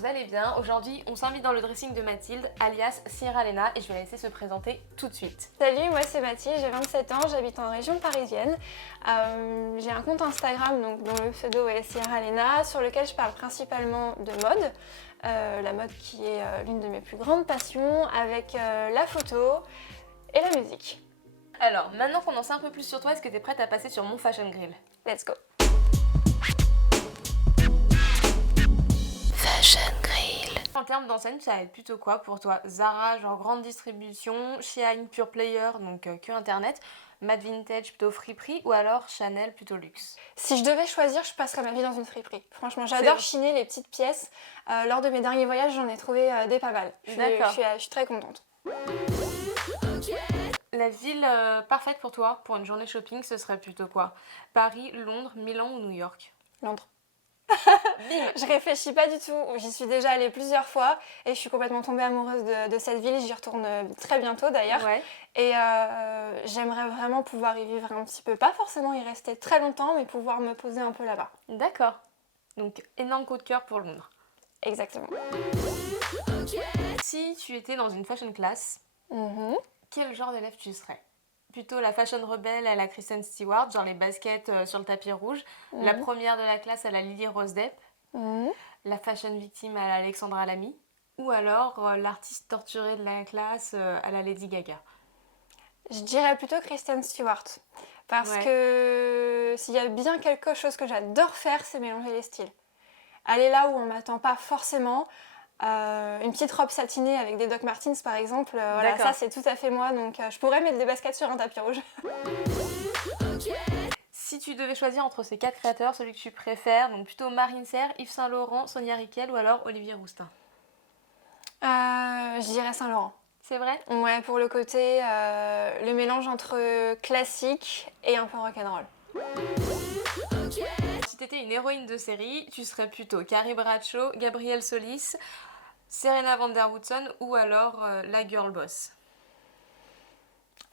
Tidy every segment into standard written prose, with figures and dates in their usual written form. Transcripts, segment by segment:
vous allez bien. Aujourd'hui, on s'invite dans le dressing de Mathilde, alias Sierra Lena, et je vais la laisser se présenter tout de suite. Salut, moi c'est Mathilde, j'ai 27 ans, j'habite en région parisienne. J'ai un compte Instagram donc, dont le pseudo est Sierra Lena, sur lequel je parle principalement de mode. La mode qui est l'une de mes plus grandes passions, avec la photo et la musique. Alors, maintenant qu'on en sait un peu plus sur toi, est-ce que tu es prête à passer sur mon fashion grill? Let's go! Fashion grill. En termes d'enseigne, ça va être plutôt quoi pour toi? Zara, genre grande distribution, Shein pure player, donc que internet, Mad Vintage plutôt friperie, ou alors Chanel plutôt luxe? Si je devais choisir, je passerais ma vie dans une friperie. Franchement, j'adore chiner les petites pièces. Lors de mes derniers voyages, j'en ai trouvé des pas mal. Je suis très contente. La ville parfaite pour toi, pour une journée shopping, ce serait plutôt quoi? Paris, Londres, Milan ou New York? Londres. Je réfléchis pas du tout, j'y suis déjà allée plusieurs fois et je suis complètement tombée amoureuse de cette ville, j'y retourne très bientôt d'ailleurs. Ouais. Et j'aimerais vraiment pouvoir y vivre un petit peu, pas forcément y rester très longtemps, mais pouvoir me poser un peu là-bas. D'accord, donc énorme coup de cœur pour Londres. Exactement. Si tu étais dans une fashion class, quel genre d'élève tu serais? Plutôt la fashion rebelle à la Kristen Stewart, genre les baskets sur le tapis rouge, la première de la classe à la Lily Rose Depp, la fashion victime à la Alexandra Lamy, ou alors l'artiste torturée de la classe à la Lady Gaga? Je dirais plutôt Kristen Stewart, parce que s'il y a bien quelque chose que j'adore faire, c'est mélanger les styles. Aller là où on m'attend pas forcément. Une petite robe satinée avec des Doc Martens par exemple, voilà, ça c'est tout à fait moi, donc je pourrais mettre des baskets sur un tapis rouge. Si tu devais choisir entre ces 4 créateurs, celui que tu préfères, donc plutôt Marine Serre, Yves Saint Laurent, Sonia Rykiel ou alors Olivier Rousteing? Je dirais Saint Laurent. C'est vrai? Ouais, pour le côté, le mélange entre classique et un peu rock'n'roll. Si t'étais une héroïne de série, tu serais plutôt Carrie Bradshaw, Gabrielle Solis, Serena van der Woodsen ou alors la girl boss?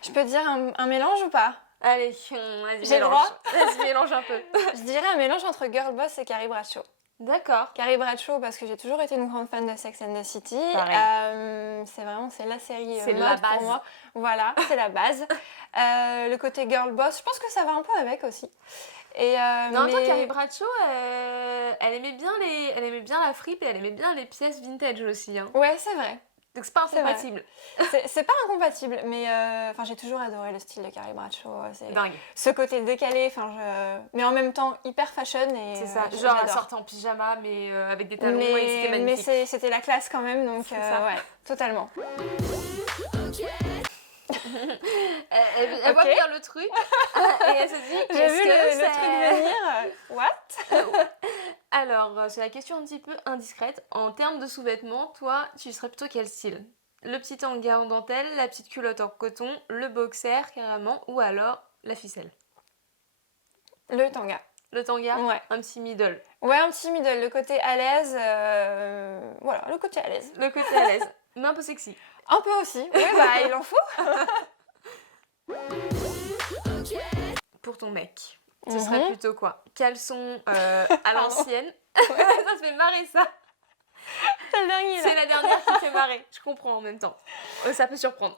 Je peux dire un mélange ou pas? Allez, vas-y, j'ai le mélange. droit. Vas-y, mélange un peu. Je dirais un mélange entre girl boss et Carrie Bradshaw. D'accord. Carrie Bradshaw parce que j'ai toujours été une grande fan de Sex and the City. C'est la série c'est mode la base. pour moi. Voilà, c'est la base. Le côté girl boss, je pense que ça va un peu avec aussi. Mais en même temps, Carrie Bradshaw, elle aimait bien la fripe et elle aimait bien les pièces vintage aussi. Hein. Ouais, c'est vrai. Donc c'est pas incompatible. C'est pas incompatible, mais j'ai toujours adoré le style de Carrie Bradshaw. C'est dingue. Ce côté décalé, mais en même temps hyper fashion. C'est ça, genre elle sortait en pyjama mais avec des talons et c'était magnifique. Mais c'était la classe quand même, donc ouais, totalement. Elle voit bien le truc et elle se dit j'ai vu le truc venir. What? Alors, c'est la question un petit peu indiscrète. En termes de sous-vêtements, toi, tu serais plutôt quel style? Le petit tanga en dentelle, la petite culotte en coton, le boxer carrément, ou alors la ficelle? Le tanga. Le tanga? Ouais. Un petit middle. Ouais, un petit middle, le côté à l'aise. Voilà, le côté à l'aise. Le côté à l'aise, mais un peu sexy. Un peu aussi, oui, bah il en faut. Pour ton mec, ce serait plutôt quoi? Caleçon à l'ancienne. Ouais. Ça se fait marrer ça. C'est le dernier là. C'est la dernière qui fait marrer, je comprends en même temps. Ça peut surprendre.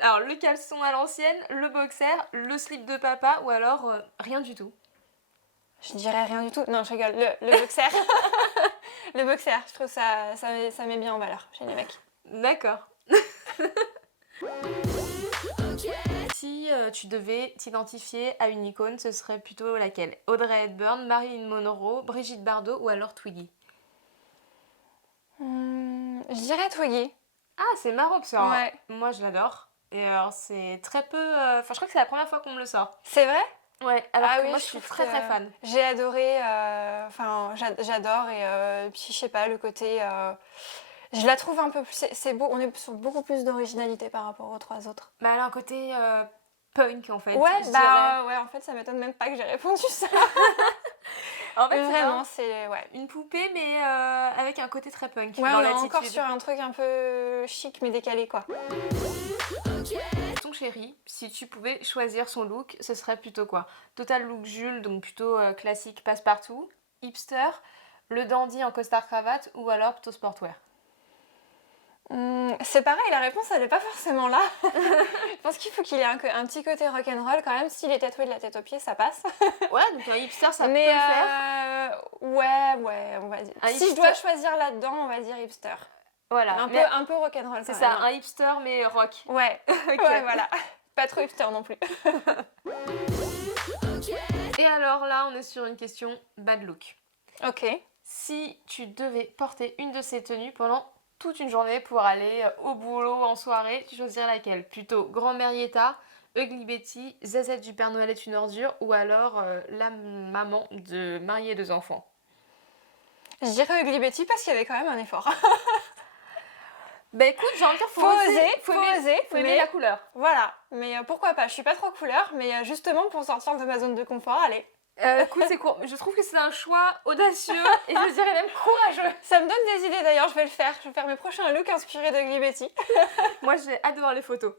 Alors le caleçon à l'ancienne, le boxer, le slip de papa ou alors rien du tout? Je dirais rien du tout. Non, je rigole. Le boxer. Le boxer, je trouve ça met bien en valeur chez les mecs. D'accord. Si tu devais t'identifier à une icône, ce serait plutôt laquelle? Audrey Hepburn, Marilyn Monroe, Brigitte Bardot ou alors Twiggy? Je dirais Twiggy. Ah, c'est marrant ça. Ouais. Moi, je l'adore. Et alors, c'est très peu... je crois que c'est la première fois qu'on me le sort. C'est vrai? Ouais, alors que moi, je suis très fan. J'ai adoré, j'adore et puis je sais pas, le côté... je la trouve un peu plus... C'est beau, on est sur beaucoup plus d'originalité par rapport aux trois autres. Bah, elle a un côté punk en fait. Ouais, ouais, en fait, ça m'étonne même pas que j'ai répondu ça. En fait, vraiment, c'est une poupée, mais avec un côté très punk. Ouais, dans on est l'attitude. encore sur un truc un peu chic mais décalé quoi. Ton chéri, si tu pouvais choisir son look, ce serait plutôt quoi? Total look Jules, donc plutôt classique passe-partout, hipster, le dandy en costard cravate ou alors plutôt sportwear? C'est pareil, la réponse elle est pas forcément là. Je pense qu'il faut qu'il ait un petit côté rock'n'roll quand même. S'il est tatoué de la tête aux pieds, ça passe. Ouais, donc un hipster, ça peut le faire. Ouais, on va dire. Un Si hipster- je dois choisir là-dedans, on va dire hipster. Voilà. Un peu rock'n'roll C'est quand ça, même. un hipster mais rock. Ouais, Ok. ouais, voilà. Pas trop hipster non plus. Et alors là, on est sur une question bad look. Ok. Si tu devais porter une de ces tenues pendant toute une journée pour aller au boulot, en soirée, tu choisirais laquelle? Plutôt Grand-mère Yetta, Ugly Betty, Zazette du Père Noël est une ordure ou alors la maman de marier 2 enfants? Je dirais Ugly Betty parce qu'il y avait quand même un effort. Bah écoute, j'ai envie de dire, Faut oser, faut aimer la couleur. Voilà, mais pourquoi pas? Je suis pas trop couleur, mais justement pour sortir de ma zone de confort, allez. Écoute, je trouve que c'est un choix audacieux et je dirais même courageux. Ça me donne des idées d'ailleurs, je vais le faire. Je vais faire mes prochains looks inspirés d'Ugly Betty. Moi, j'ai hâte de voir les photos.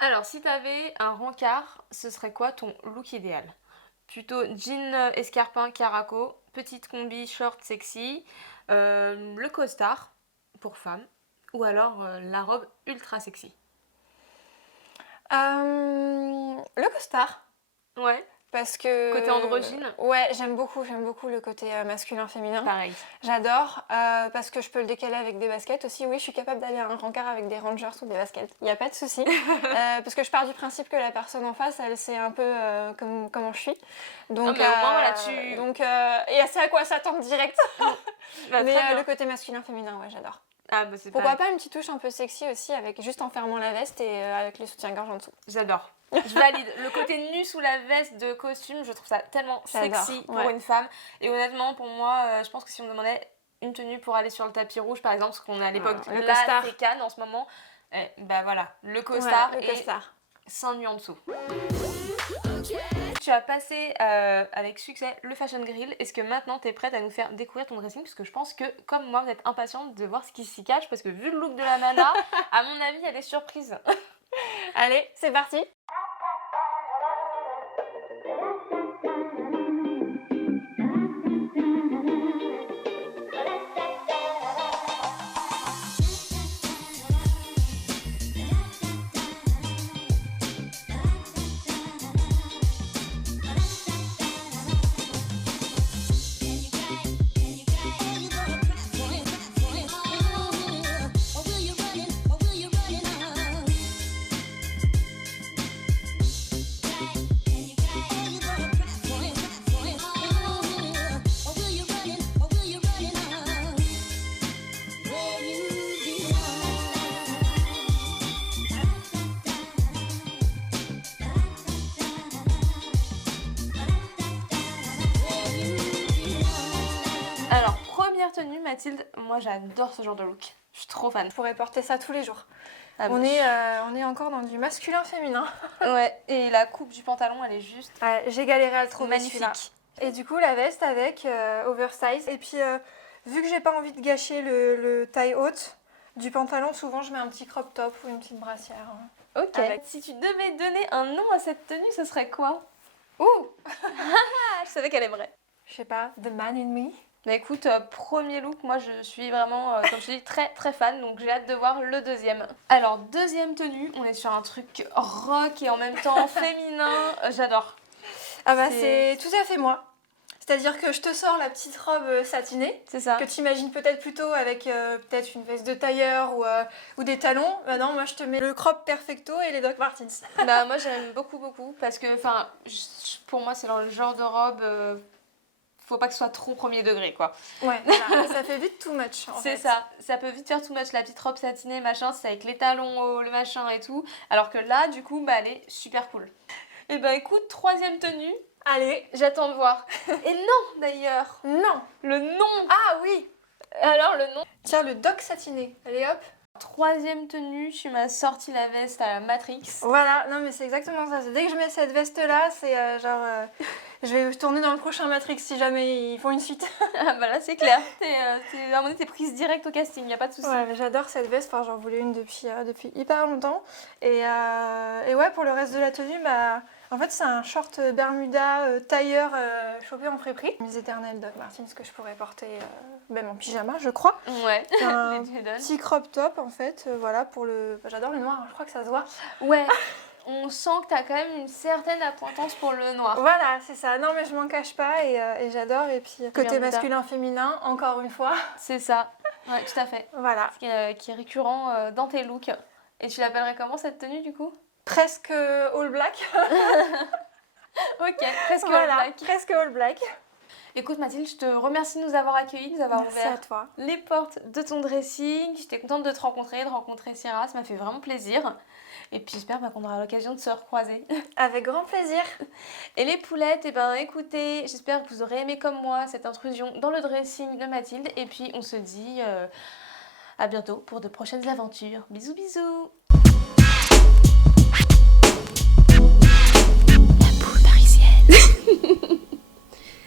Alors, si t'avais un rencard, ce serait quoi ton look idéal? Plutôt jean escarpin caraco, petite combi short sexy, le costard pour femme, ou alors la robe ultra sexy. Le costard. Ouais, Parce que... côté androgyne. Ouais, j'aime beaucoup le côté masculin-féminin. Pareil. J'adore, parce que je peux le décaler avec des baskets aussi. Oui, je suis capable d'aller à un rencard avec des Rangers ou des baskets. Il n'y a pas de souci. Parce que je pars du principe que la personne en face, elle sait un peu comment je suis. Donc, mais au moins, voilà, et elle sait à quoi s'attendre direct. Bah, Mais très bien. le côté masculin-féminin, ouais, j'adore. Ah, bah, c'est Pourquoi pareil. pas une petite touche un peu sexy aussi, avec juste en fermant la veste et avec les soutiens-gorge en dessous. J'adore. Je valide. Le côté nu sous la veste de costume, je trouve ça tellement J'adore, sexy pour ouais. une femme. Et honnêtement, pour moi, je pense que si on me demandait une tenue pour aller sur le tapis rouge, par exemple, parce qu'on est à l'époque Le là, costard. c'est Cannes en ce moment, bah voilà, le costard Ouais, le et costard. seins nus en dessous. Tu as passé avec succès le Fashion Grill. Est-ce que maintenant tu es prête à nous faire découvrir ton dressing? Parce que je pense que, comme moi, vous êtes impatiente de voir ce qui s'y cache. Parce que vu le look de la nana, à mon avis, il y a des surprises. Allez, c'est parti. Alors, première tenue, Mathilde, moi j'adore ce genre de look. Je suis trop fan. Je pourrais porter ça tous les jours. Ah, On est encore dans du masculin-féminin. Ouais, et la coupe du pantalon, elle est juste Ouais, j'ai galéré à le trouver magnifique. celui-là. Et du coup, la veste avec oversize. Et puis, vu que j'ai pas envie de gâcher le taille haute du pantalon, souvent je mets un petit crop top ou une petite brassière. Ok. Avec. Si tu devais donner un nom à cette tenue, ce serait quoi? Ouh, Ah, je savais qu'elle aimerait. je sais pas, The Man in Me. Bah écoute, premier look, moi je suis vraiment, comme je te dis, très très fan, donc j'ai hâte de voir le deuxième. Alors, deuxième tenue, on est sur un truc rock et en même temps féminin, j'adore. Ah bah c'est tout à fait moi. C'est-à-dire que je te sors la petite robe satinée, C'est ça. que tu imagines peut-être plutôt avec peut-être une veste de tailleur ou des talons. Bah non, moi je te mets le crop perfecto et les Doc Martens. Bah moi j'aime beaucoup parce que, enfin, pour moi c'est le genre de robe, faut pas que ce soit trop premier degré quoi. Ouais, voilà. Ça fait vite too much en C'est fait. ça peut vite faire too much, la petite robe satinée machin, c'est avec les talons hauts, le machin et tout. Alors que là du coup, bah elle est super cool. Et bah écoute, troisième tenue, Allez, j'attends de voir. Et non d'ailleurs, non. le nom. Ah oui. Alors le nom. Tiens, le Doc satiné. Allez hop. Troisième tenue, tu m'as sorti la veste à la Matrix. Voilà, non mais c'est exactement ça. Dès que je mets cette veste là, c'est Je vais tourner dans le prochain Matrix si jamais ils font une suite. Ah bah là c'est clair, à mon avis t'es prise direct au casting, y a pas de souci. Ouais, mais j'adore cette veste, enfin, j'en voulais une depuis hyper longtemps. Et ouais, pour le reste de la tenue, bah, en fait c'est un short Bermuda tailleur chopé en friperie. Mes éternels Doc Martens que je pourrais porter même en pyjama, je crois. Ouais, C'est un les Jadon. petit crop top en fait, voilà, pour le... Bah, j'adore le noir, hein, je crois que ça se voit. Ouais, on sent que t'as quand même une certaine appointance pour le noir. Voilà, c'est ça. Non mais je m'en cache pas et j'adore. Et puis côté Bermuda. masculin-féminin, encore une fois. C'est ça, ouais, tout à fait. Voilà. Qui est récurrent dans tes looks. Et tu l'appellerais comment cette tenue du coup? Presque all black. Ok, presque Voilà, all black. presque all black. Écoute Mathilde, je te remercie de nous avoir accueillis, de nous avoir Merci ouvert à toi. les portes de ton dressing. J'étais contente de te rencontrer, de rencontrer Syrah, ça m'a fait vraiment plaisir. Et puis j'espère qu'on aura l'occasion de se recroiser. Avec grand plaisir. Et les poulettes, eh ben écoutez, j'espère que vous aurez aimé comme moi cette intrusion dans le dressing de Mathilde. Et puis on se dit à bientôt pour de prochaines aventures. Bisous bisous.